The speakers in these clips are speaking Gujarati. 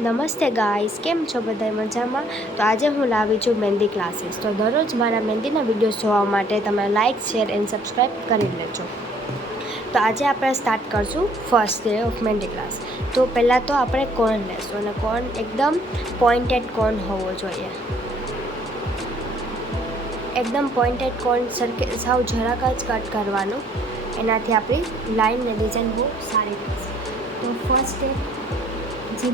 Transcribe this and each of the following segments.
નમસ્તે ગાઈસ, કેમ છો બધા મજામાં? તો આજે હું લાવી છું મહેંદી ક્લાસીસ. તો દરરોજ મારા મહેંદીના વિડીયોઝ જોવા માટે તમે લાઇક, શેર એન્ડ સબસ્ક્રાઈબ કરી લેજો. તો આજે આપણે સ્ટાર્ટ કરશું first day of mehndi class. તો પહેલાં તો આપણે કોન લેશું અને કોન એકદમ પોઇન્ટેડ કોન હોવો જોઈએ. એકદમ પોઇન્ટેડ કોન સાવ જરાક જ કટ કરવાનું, એનાથી આપણી લાઇન ને ડિઝાઇન બહુ સારી થશે. તો ફર્સ્ટ સ્ટેપ જે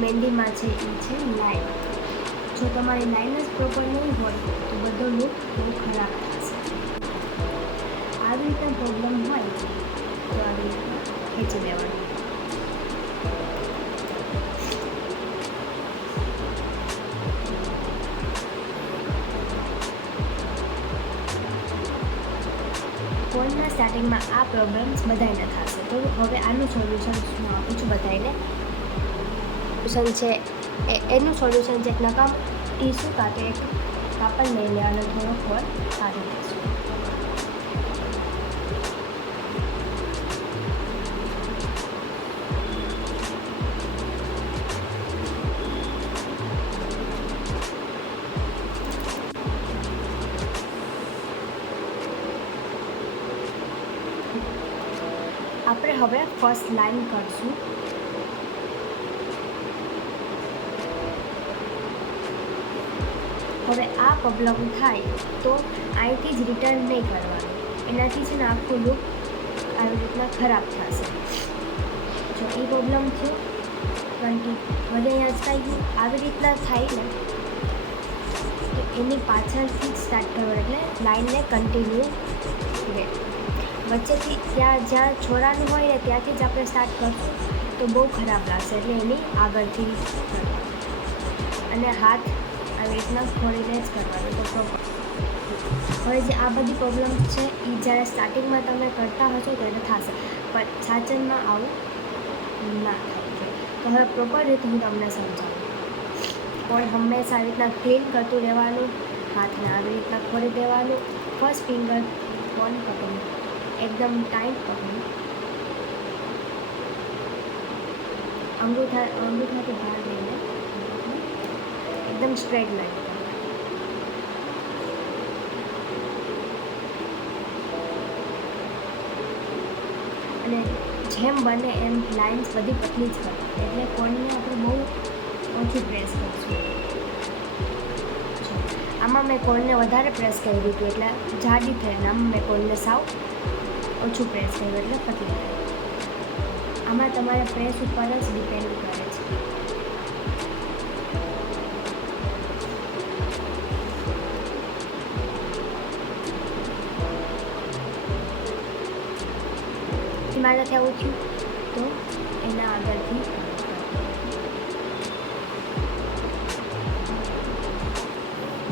મહેંદીમાં છે એ છે લાઇન. જો તમારી લાઇન જ પ્રોપર નહીં હોય તો બધો લુક બહુ ખરાબ થશે. આવી રીતના પ્રોબ્લેમ હોય તો આવી રીતના ખેંચી લેવાનું. કોનના સ્ટાર્ટિંગમાં આ પ્રોબ્લેમ્સ બધાને થશે. તો હવે આનું સોલ્યુશન હું આપું છું બધાને. એનું સોલ્યુશન છે એક નકામ ટીસ્યુ કાં તો એક કાપડ લઈ લેવાનો, થોડો કોન કાઢી લઈશું. આપણે હવે ફર્સ્ટ લાઈન કરશું. હવે આ પ્રોબ્લેમ થાય તો અહીંથી જ રિટર્ન નહીં કરવાનું. એનાથી છે ને આખું લુક આવી રીતના ખરાબ થશે. જો એ પ્રોબ્લેમ થયો હવે અહીંયા અચકાઈ ગયું, આવી રીતના થાય ને તો એની પાછળથી જ સ્ટાર્ટ કરવાનું. એટલે લાઈનને કન્ટિન્યુ રહે. વચ્ચેથી જ્યાં છોડવાનું હોય ને ત્યાંથી જ આપણે સ્ટાર્ટ કરશું તો બહુ ખરાબ લાગશે. એટલે એની આગળથી અને હાથ આવી રીતના ખોલીને જ કરવાનું. તો પ્રોપર હવે જે આ બધી પ્રોબ્લેમ્સ છે એ જ્યારે સ્ટાર્ટિંગમાં તમે કરતા હશો ત્યારે થશે, પણ સાચનમાં આવું ના થાય. તો હવે પ્રોપર રીતે હું તમને સમજાવું. પણ હંમેશા આવી રીતના ક્લીન કરતું રહેવાનું, હાથને આવી રીતના ખોલી દેવાનું. ફર્સ્ટ ફિંગર કોન પકડી એકદમ ટાઈટ પકડી અંગૂઠાથી બહાર લઈને એકદમ સ્ટ્રેટ લાઈન અને જેમ બને એમ લાઇન્સ બધી પતલી જ કરવાની. એટલે કોનને આપણે બહુ ઓછું પ્રેસ કરીશું. આમાં મેં કોનને વધારે પ્રેસ કરી દીધું એટલે જાડી થઈ, અને આમાં મેં કોનને સાવ ઓછું પ્રેસ કર્યું એટલે પતલી થાય. આમાં તમારે પ્રેસ ઉપર જ ડિપેન્ડ કરે છે. મારાથી આવું થયું તો એના આગળથી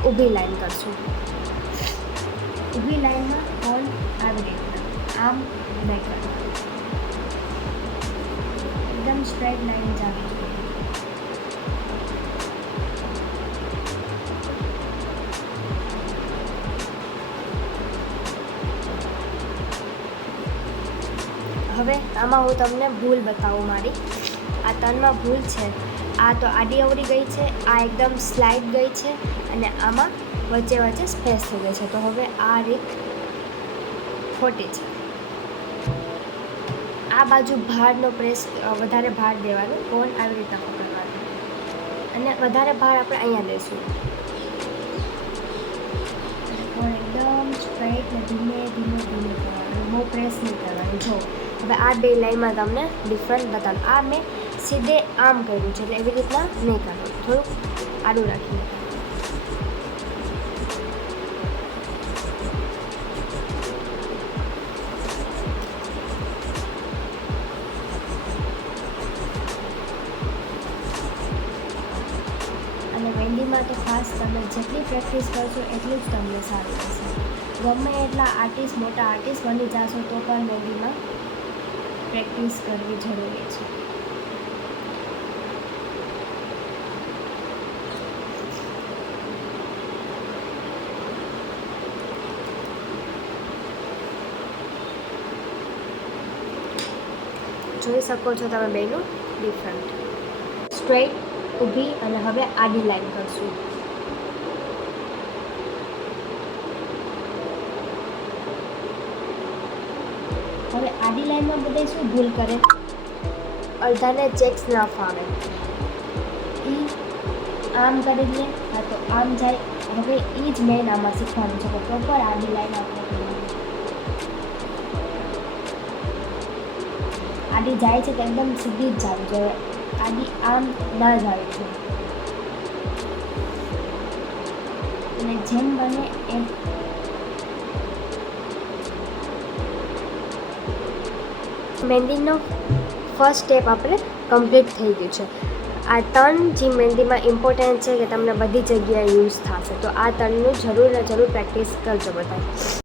ઊભી લાઈન કરશું. ઊભી લાઈનમાં કોન આવી રીતના આમ નહીં કરવાનું, એકદમ સ્ટ્રેટ લાઈન જ આવી. હવે આમાં હું તમને ભૂલ બતાવું મારી. આ ત્રણમાં ભૂલ છે. આ તો આડી અવળી ગઈ છે, આ એકદમ સ્લાઇડ ગઈ છે, અને આમાં વચ્ચે સ્પેસ થઈ ગઈ છે. તો હવે આ રીત ખોટી છે. આ બાજુ ભારનો પ્રેસ વધારે ભાર દેવાનો, કોન આવી રીતના પકડવાનું, અને વધારે ભાર આપણે અહીંયા દઈશું. કોન એકદમ સ્ટ્રેટ ને ધીમે કરવાનું, બહુ પ્રેસ નહીં કરવાની. જો હવે આ બે લાઈનમાં તમને ડિફરન્ટ બતાવું. આ મેં સીધે આમ કર્યું છે, એટલે એવી રીતના નહીં કરવું, થોડુંક આડું રાખીને. અને મહેંદીમાં તો ખાસ તમે જેટલી પ્રેક્ટિસ કરશો એટલું જ તમને સારું થશે. ગમે એટલા મોટા આર્ટિસ્ટ બની જશો તો પણ મહેંદીમાં પ્રેક્ટિસ કરવી જરૂરી છે. જોઈ શકો છો તમે બેનું ડિફરન્ટ. સ્ટ્રેટ, ઊભી અને હવે આડી લાઈન કરશું. હવે આડી લાઈનમાં બધા શું ભૂલ કરે, અડધાને ચેક્સ ના ફાવે, એ આમ કરી દે, હા તો આમ જાય. હવે એ જ મેઇન આમાં શીખવાનું છે કે પ્રોપર આડી લાઈન આપણે કરવાની. આડી જાય છે તો એકદમ સીધી જ જવી જોઈએ, આડી આમ ના જવી જોઈએ. અને જેમ બને એમ મહેંદીનો ફર્સ્ટ સ્ટેપ આપણે કમ્પ્લીટ થઈ ગયું છે. આ ટર્ન જે મહેંદીમાં ઇમ્પોર્ટન્ટ છે કે તમને બધી જગ્યાએ યુઝ થશે, તો આ ટર્નનું જરૂર ને જરૂર પ્રેક્ટિસ કરજો બધા.